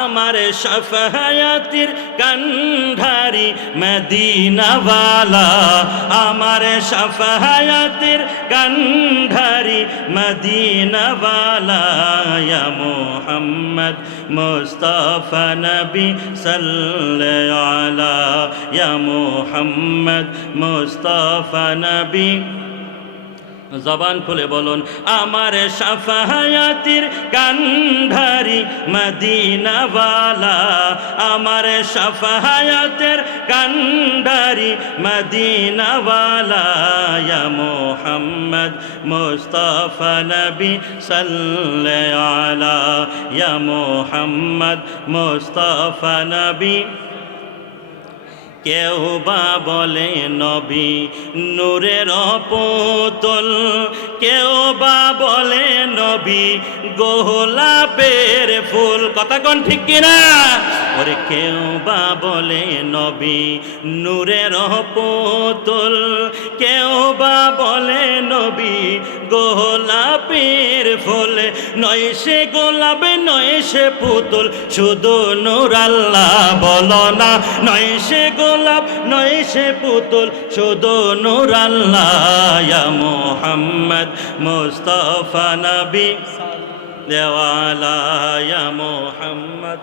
আমার শাফায়াতের কান্ধারি মদিনাওয়ালা, আমার শাফায়াতের কান্ধারি মদিনাওয়ালা, ইয়া মুহাম্মদ মুস্তাফা নবী সাল্লাল্লাহু আলা, ইয়া মুহাম্মদ মুস্তাফা নবী। জবান খুলে বলুন, আমার শাফায়াতের কান্ধারি মদিনাওয়ালা, আমার শাফায়াতের কান্ধারি মদিনাওয়ালা, ইয়া মুহাম্মদ মুস্তাফা নবী সাল্লাল্লাহু আলা, ইয়া মুহাম্মদ মুস্তাফা নবী। কেউ বা বলে নবী নূরের পুতুল, কেউ বা বলে নবী গোলাপের ফুল। কথা কোন ঠিক কিনা? ওরে কেউ বা বলে নবী নূরের পুতুল, কেউ বা বলে নবী গোলাপের ফুল। নয় সে গোলাপ নয় সে পুতুল, শুধু নূর আল্লাহ বলো না। নয় সে গোলাপ নয় সে পুতুল, শুধু নূর আল্লাহ, ইয়া মুহাম্মদ মুস্তাফা নবী দেওয়ালা, ইয়া মুহাম্মদ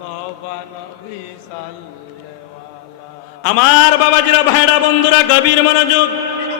মুস্তাফা নবী সাল্লাল্লাহু আলাইহি। আমার বাবাজিরা, ভাইরা, বন্ধুরা, গভীর মনোযোগ।